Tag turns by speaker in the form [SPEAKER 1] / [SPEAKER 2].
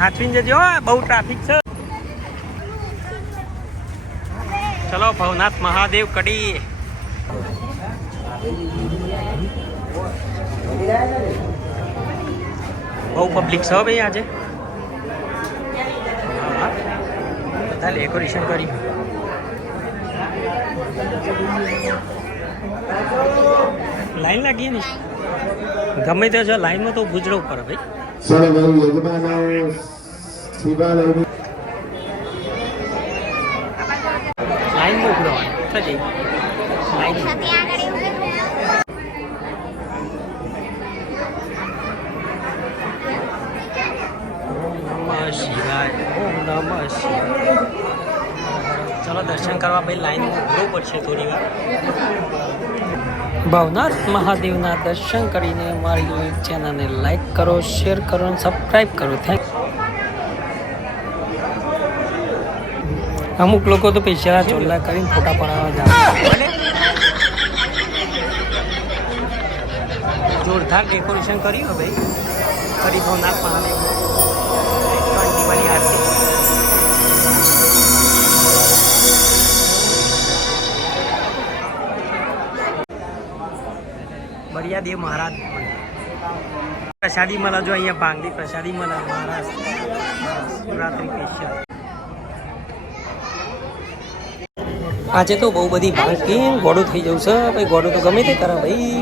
[SPEAKER 1] હાચવીને જજો બહુ ટ્રાફિક છે. ચલો, ભવનાથ મહાદેવ કડી બહુ પબ્લિક છે ભાઈ આજે. બધા ડેકોરેશન કર્યું લાઈન લાગી ને ગમે તે જો લાઈનમાં તો ગુજરો જ ભાઈ.
[SPEAKER 2] સર્વ યજમાનો શિવાલયની
[SPEAKER 1] ચલો દર્શન કરવા ભાઈ લાઈન ઉભરવું પડશે થોડી વાર. ભવનાથ મહાદેવના દર્શન કરીને મારી યુટ્યુબ ચેનલને લાઈક કરો શેર કરો અને સબસ્ક્રાઈબ કરો. થેન્ક અમુક લોકો તો પૈસા ચોલ્લા કરીને ફોટા પડાવવા જાય. જોરદાર ડેકોરેશન કર્યું હવે ફરી ભવનાથ મહાદેવ બરિયા એ મહારાજ પ્રસાદી મળે જો અહીંયા ભાંગડી પ્રસાદી મળે મહારાજ. શિવરાત્રી આજે તો બહુ બધી ભાંગ પીને ગોળું થઈ જવું છે. ભાઈ ગોડું તો ગમે તે કરે ભાઈ.